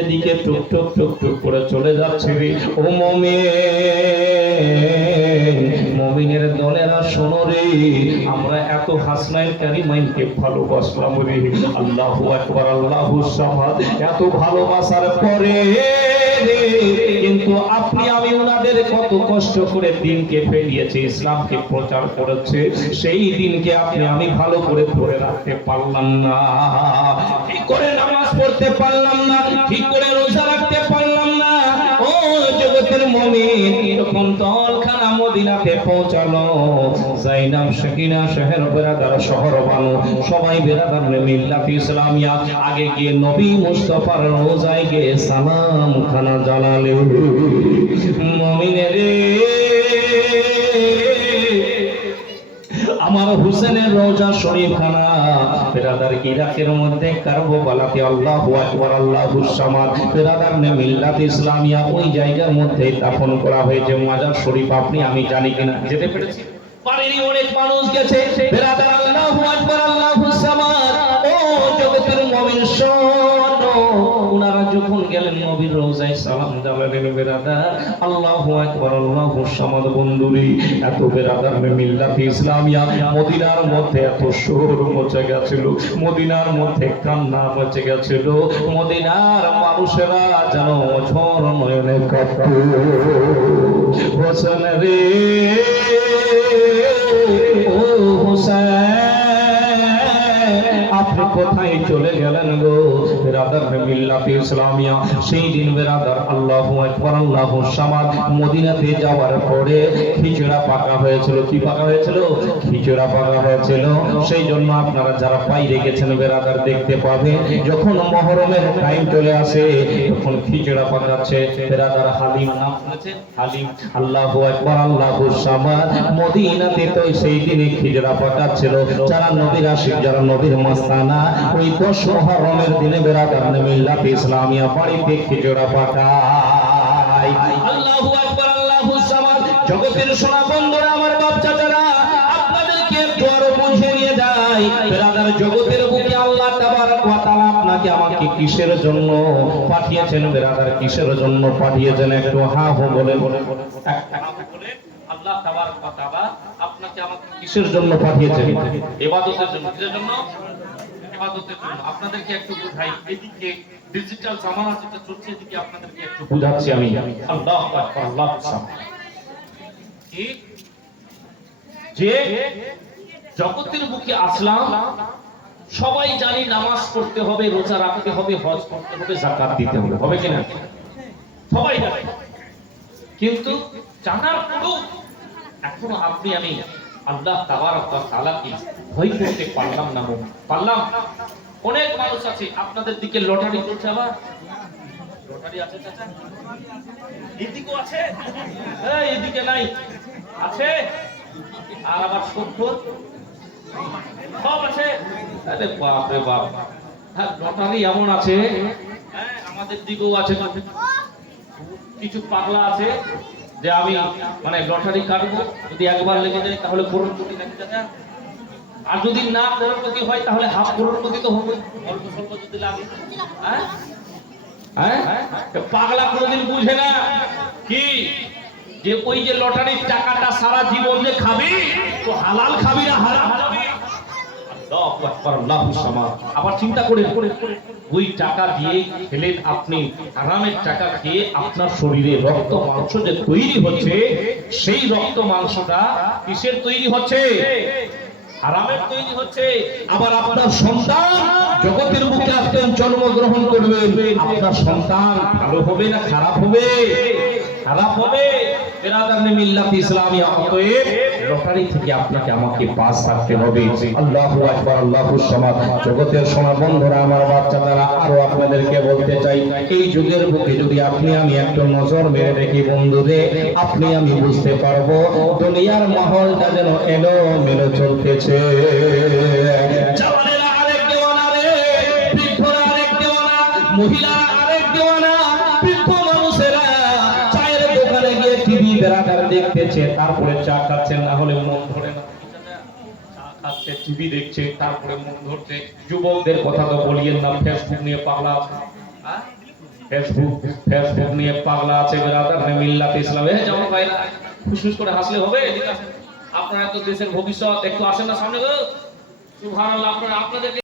এদিকে টুক টুক টুক টুক করে চলে যাচ্ছে রে। ও মুমিনের দলেরা শোনো রে, আমরা এত হাসনাইন কারিমাইনকে ভালোবাসলাম রে, আল্লাহু আকবার আল্লাহু সামাদ, এত ভালোবাসার পরে কিন্তু আপনি আমি ওনাদের কত কষ্ট করে দিনকে ফেলিয়েছে, ইসলামকে প্রচার করেছে, সেই দিনকে আপনি আমি ভালো করে ধরে রাখতে পারলাম না, ঠিক করে নামাজ পড়তে পারলাম না, ঠিক করে রোজা রাখতে পারলাম না। ও জগতের মুমিন, যখন দলখানা মদিনাতে পৌঁছালো, যায়নাব সাকিনা শহর বেরাদার শহর বানো সবাই বেরাদার মিল্লাত ইসলামিয়া আগে গিয়ে নবী মুস্তাফার রোজায় গিয়ে সালাম খানা জানালে। মুমিনের আমার হুসেনের রওজা শরীফ খানা বেরাদার ইরাকের মধ্যে কারবালাতে, আল্লাহু আকবার আল্লাহু সামাদ, বেরাদার মিল্লাত ইসলামিয়া ওই জায়গার মধ্যে দাফন করা হয়েছে। মাজার শরীফ আপনি আমি জানি কিনা, যেতে পেরেছি পারেনি, অনেক মানুষ গেছে। বেরাদার আল্লাহু আকবার আল্লাহু সামাদ, ও জগতের মুমিন শোনো, ওনারা যখন গেলেন নবীর রওজায় সালাম জানালেন, বেরাদার আল্লাহু আকবার আল্লাহু সামাদ বন্ধুরি, এত বেরাদার মিল্লাত ইসলামিয়া মদিনার মধ্যে এত শোর মচে গেছিল, মদিনার মধ্যে কান্না মচে গেছিল, মদিনার মানুষেরা যেন ঝড় নয়নে কাঁদত। হোসেন রে, ও হোসেন আপনি কোথায় চলে গেলেন গো? বেরাদার মিল্লাত ইসলামিয়া সেই দিন বেরাদার আল্লাহু আকবার আল্লাহু সামাদ মদিনাতে যাওয়ার পরে খিচুড়া পাকা হয়েছিল। কি পাকা হয়েছিল? খিচুড়া পাকা হয়েছিল। সেই জন্য আপনারা যারা বাইরে গেছেন বেরাদার দেখতে পাবে, যখন মহরমের টাইম চলে আসে তখন খিচুড়া পাকাচ্ছে বেরাদার। হালিম নাম শুনেছেন? হালিম, আল্লাহু আকবার আল্লাহু সামাদ মদিনাতে তো সেই দিনে খিচুড়া পাকাচ্ছিল। যারা নবীর আশিক, যারা নবীর মাস্তানা, ওই 10 মুহররমের দিনে বেরাদার মিল্লাত ইসলামিয়া বাড়িতে খিচুড়া পাকায়। আল্লাহু আকবার আল্লাহু সামাদ। জগতের সোনা বন্ধুরা, আমার বাপ চাচারা, আপনাদেরকে একটু আরো বুঝিয়ে নিয়ে যাই, বেরাদার জগতের বুকে আল্লাহ তাবারক ওয়া তাআলা আপনাকে আমাকে কিসের জন্য পাঠিয়েছেন? বেরাদার কিসের জন্য পাঠিয়েছেন? একটু হা হো বলে আল্লাহ তাবারক ওয়া তাআলা আপনাকে আমাকে কিসের জন্য পাঠিয়েছেন? ইবাদতের জন্য। কিসের জন্য? ইবাদতের জন্য। আপনাদেরকে একটু বুঝাই, এদিকে ডিজিটাল জামানা যেটা চলছে, এদিকে আপনাদেরকে একটু বুঝাচ্ছি আমি। আল্লাহু আকবার আল্লাহু সামাদ। কি যে জগতের বুকে আসলাম, সবাই জানি নামাজ পড়তে হবে, রোজা রাখতে হবে, হজ করতে হবে, যাকাত দিতে হবে, হবে কিনা? সবাই জানে, কিন্তু জানার পরেও এখনো আপনি আমি আল্লাহ তাবারক ওয়া তাআলাকে ভয় করতে পারলাম না। পারলাম? অনেক মানুষ আছে, আপনাদের দিকে লটারি চলছে, আবার লটারি আছে চাচা? এদিকেও আছে? হ্যাঁ, এদিকে নাই, আছে। আর আবার 70 সব আছে। আরে বাপ রে বাপ, হ্যাঁ লটারি এমন আছে, হ্যাঁ আমাদের দিকেও আছে। কিছু পাগলা আছে যে আমি মানে লটারি কাটবো, যদি একবার লেগে যায় তাহলে করোড়পতি নাকি দাদা, আর যদি না করোড়পতি হয় তাহলে হাফ করোড়পতি তো হবে, অল্প স্বল্প যদি লাগে। হ্যাঁ হ্যাঁ, পাগলা কোনোদিন বুঝে না কি যে ওই যে লটারির টাকাটা সারা জীবন যে খাবি, তো হালাল খাবি না হারাম খাবি? আল্লাহু আকবার আল্লাহু সামাদ। আবার চিন্তা করে ওই টাকা দিয়ে খেলেন আপনি, হারামের টাকা খেয়ে আপনার শরীরে রক্ত মাংস যে তৈরি হচ্ছে, সেই রক্ত মাংসটা কিসের তৈরি হচ্ছে? হারামের তৈরি হচ্ছে। আবার আপনার সন্তান জগতের বুকে আসবেন, জন্মগ্রহণ করবেন, আপনার সন্তান ভালো হবে না খারাপ হবে? খারাপ হবে। বেরাদার মিল্লাত ইসলামিয়া, অতএব লটারি থেকে আপনাকে আমাকে পাস থাকতে হবে। আল্লাহু আকবার আল্লাহু সামাদ। জগতের সোনা বন্ধুরা, আমার বাচ্চারা, আরো আপনাদেরকে বলতে চাই, এই যুগের বুকে যদি আপনি আমি একটু নজর মেরে দেখি বন্ধুরে, আপনি আমি বুঝতে পারবো দুনিয়ার মাহলটা যেন এলো মেলো চলতেছে। জওয়ানেরা আরেক দেওয়ানা রে, বৃদ্ধরা আরেক দেওয়ানা, মহিলা আরেক দেওয়ানা, বৃদ্ধ মানুষেরা চায়ের দোকানে গিয়ে টিভি বেরাদার দেখতেছে, তারপরে চা খাচ্ছেন, না হলে মন ধরে না। চা খাচ্ছে, টিভি দেখছে, তারপরে মন ধরছে। যুবকদের কথা তো বলিয়েন না, ফেসবুক নিয়ে পাগলা। ফেসবুক ফেসবুক নিয়ে পাগলা আছে বেরাদার নে মিল্লাত ইসলাম এ যেমন ভাইরা খুশখুশ করে হাসলে হবে এদিকে আসেন আপনারা তো দেশের ভবিষ্যৎ একটু আসেন না সামনে গো সুবহানাল্লাহ আপনারা আপনাদের